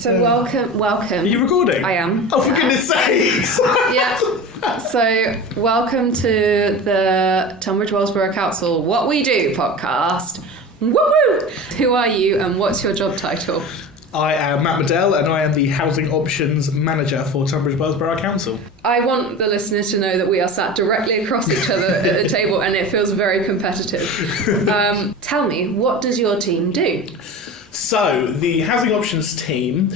So welcome. Are you recording? I am. Oh, for goodness sakes! Yeah. So welcome to the Tunbridge Wells Borough Council What We Do podcast. Woo-woo! Who are you and what's your job title? I am Matt Medell and I am the Housing Options Manager for Tunbridge Wells Borough Council. I want the listeners to know that we are sat directly across each other at the table and it feels very competitive. Tell me, what does your team do? So, the Housing Options team,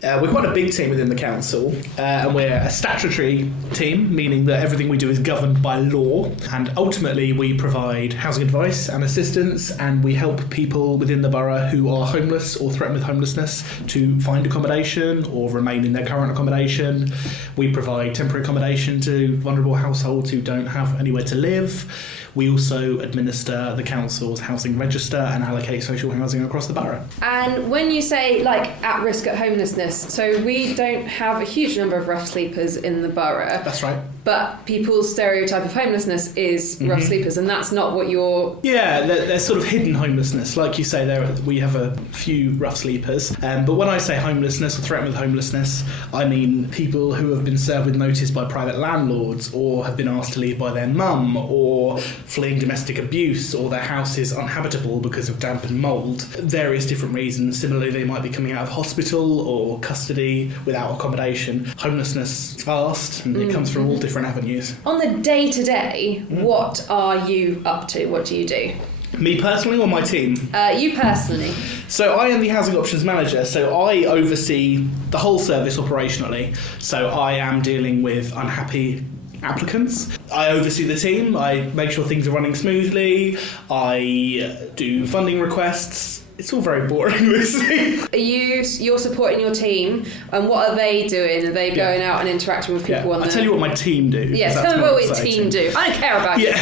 we're quite a big team within the council, and we're a statutory team, meaning that everything we do is governed by law, and ultimately we provide housing advice and assistance, and we help people within the borough who are homeless or threatened with homelessness to find accommodation or remain in their current accommodation. We provide temporary accommodation to vulnerable households who don't have anywhere to live. We also administer the council's housing register and allocate social housing across the borough. And when you say like at risk at homelessness, so we don't have a huge number of rough sleepers in the borough. That's right. But people's stereotype of homelessness is rough sleepers, and that's not what you're... Yeah, they're sort of hidden homelessness. Like you say, we have a few rough sleepers. But when I say homelessness or threatened with homelessness, I mean people who have been served with notice by private landlords or have been asked to leave by their mum or fleeing domestic abuse or their house is uninhabitable because of damp and mould. Various different reasons. Similarly, they might be coming out of hospital or custody without accommodation. Homelessness is vast and it comes from all different avenues. On the day-to-day, what are you up to? What do you do? Me personally or my team? You personally. So I am the Housing Options Manager, so I oversee the whole service operationally. So I am dealing with unhappy applicants. I oversee the team, I make sure things are running smoothly, I do funding requests. It's all very boring, listening. You're supporting your team, and what are they doing? Are they going out and interacting with people on the... I'll tell you what my team do. Yes, tell me what your team do. I don't care about you.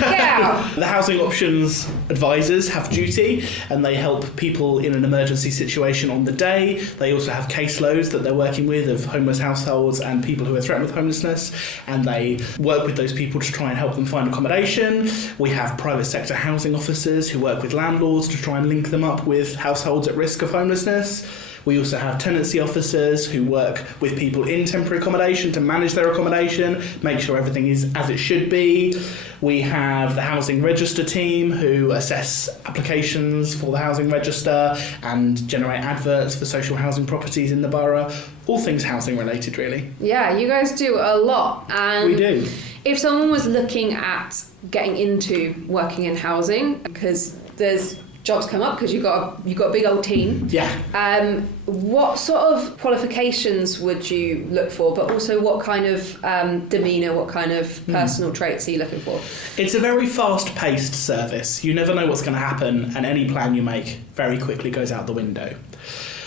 Get out! The Housing Options advisors have duty, and they help people in an emergency situation on the day. They also have caseloads that they're working with of homeless households and people who are threatened with homelessness, and they work with those people to try and help them find accommodation. We have private sector housing officers who work with landlords to try and link them up with households at risk of homelessness. We also have tenancy officers who work with people in temporary accommodation to manage their accommodation, make sure everything is as it should be. We have the housing register team who assess applications for the housing register and generate adverts for social housing properties in the borough. All things housing related, really. Yeah, you guys do a lot. And we do. If someone was looking at getting into working in housing, because there's jobs come up because you've got a big old team. Yeah. What sort of qualifications would you look for, but also what kind of demeanour, what kind of personal traits are you looking for? It's a very fast-paced service. You never know what's going to happen, and any plan you make very quickly goes out the window.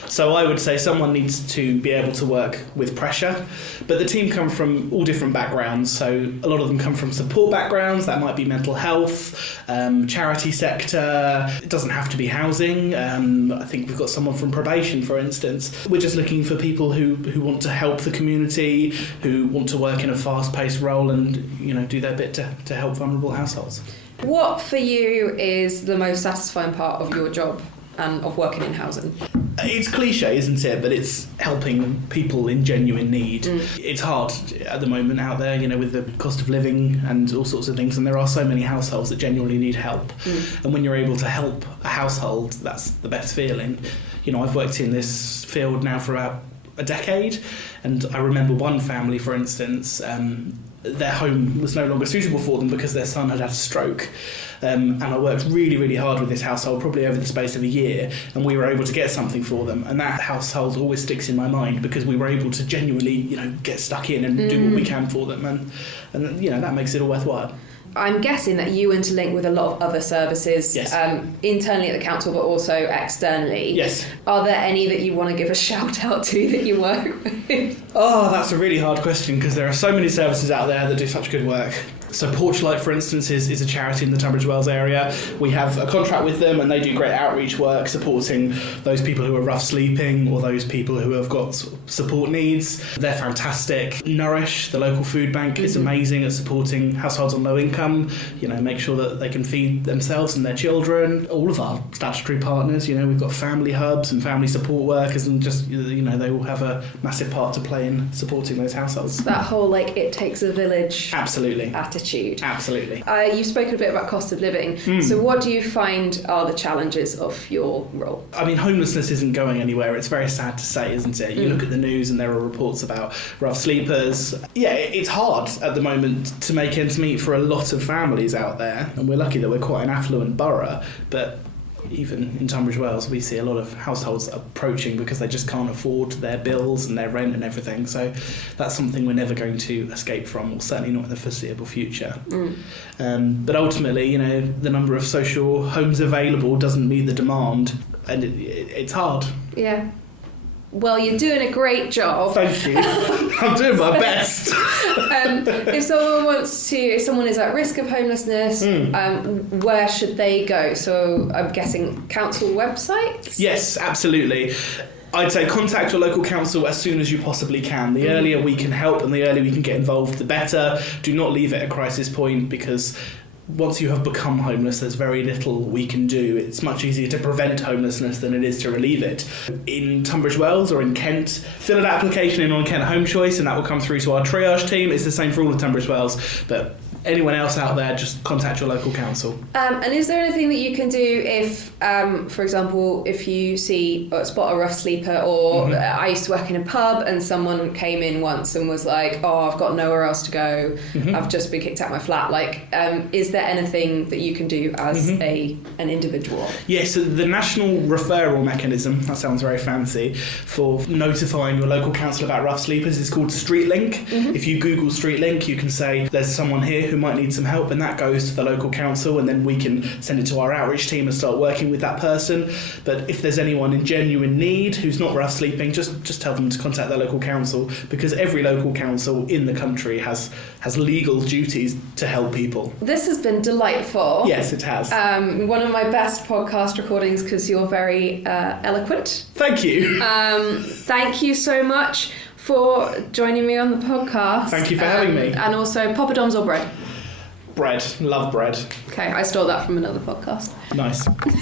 So I would say someone needs to be able to work with pressure, but the team come from all different backgrounds. So a lot of them come from support backgrounds. That might be mental health, charity sector. It doesn't have to be housing. I think we've got someone from probation, for instance. We're just looking for people who want to help the community, who want to work in a fast-paced role and do their bit to help vulnerable households. What for you is the most satisfying part of your job and of working in housing? It's cliche, isn't it? But it's helping people in genuine need. It's hard at the moment out there, with the cost of living and all sorts of things, and there are so many households that genuinely need help. And when you're able to help a household, that's the best feeling. I've worked in this field now for about a decade, and I remember one family, for instance, their home was no longer suitable for them because their son had had a stroke. And I worked really, really hard with this household, probably over the space of a year, and we were able to get something for them. And that household always sticks in my mind because we were able to genuinely, get stuck in and do what we can for them. And that makes it all worthwhile. I'm guessing that you interlink with a lot of other services, yes. Internally at the council, but also externally. Yes. Are there any that you want to give a shout out to that you work with? Oh, that's a really hard question because there are so many services out there that do such good work. So Porchlight, for instance, is a charity in the Tunbridge Wells area. We have a contract with them and they do great outreach work supporting those people who are rough sleeping or those people who have got support needs. They're fantastic. Nourish, the local food bank, is amazing at supporting households on low income, make sure that they can feed themselves and their children. All of our statutory partners, we've got family hubs and family support workers, and just, they all have a massive part to play in supporting those households. That whole, it takes a village absolutely attitude. Absolutely. You've spoken a bit about cost of living. So what do you find are the challenges of your role? I mean, homelessness isn't going anywhere. It's very sad to say, isn't it? You look at the news and there are reports about rough sleepers. Yeah, it's hard at the moment to make ends meet for a lot of families out there. And we're lucky that we're quite an affluent borough. But even in Tunbridge Wells, we see a lot of households approaching because they just can't afford their bills and their rent and everything. So that's something we're never going to escape from, or certainly not in the foreseeable future. But ultimately, the number of social homes available doesn't meet the demand, and it's hard. Yeah. Well, you're doing a great job. Thank you. I'm doing my best. If someone is at risk of homelessness, where should they go? So I'm guessing council websites? Yes, absolutely. I'd say contact your local council as soon as you possibly can. The earlier we can help and the earlier we can get involved, the better. Do not leave it at a crisis point, because once you have become homeless, there's very little we can do. It's much easier to prevent homelessness than it is to relieve it. In Tunbridge Wells or in Kent, fill an application in on Kent Home Choice and that will come through to our triage team. It's the same for all of Tunbridge Wells, but anyone else out there, just contact your local council. And is there anything that you can do if, for example, if you spot a rough sleeper, or I used to work in a pub and someone came in once and was like, oh, I've got nowhere else to go, I've just been kicked out of my flat. Is there anything that you can do as an individual? Yes, so the national referral mechanism, that sounds very fancy, for notifying your local council about rough sleepers is called StreetLink. If you Google StreetLink, you can say there's someone here who might need some help, and that goes to the local council, and then we can send it to our outreach team and start working with that person. But if there's anyone in genuine need who's not rough sleeping, just tell them to contact their local council, because every local council in the country has legal duties to help people. This has been delightful. Yes, it has. One of my best podcast recordings, because you're very eloquent. Thank you. Thank you so much for joining me on the podcast. Thank you for having me. And also, poppadoms or bread? Bread. Love bread. Okay, I stole that from another podcast. Nice.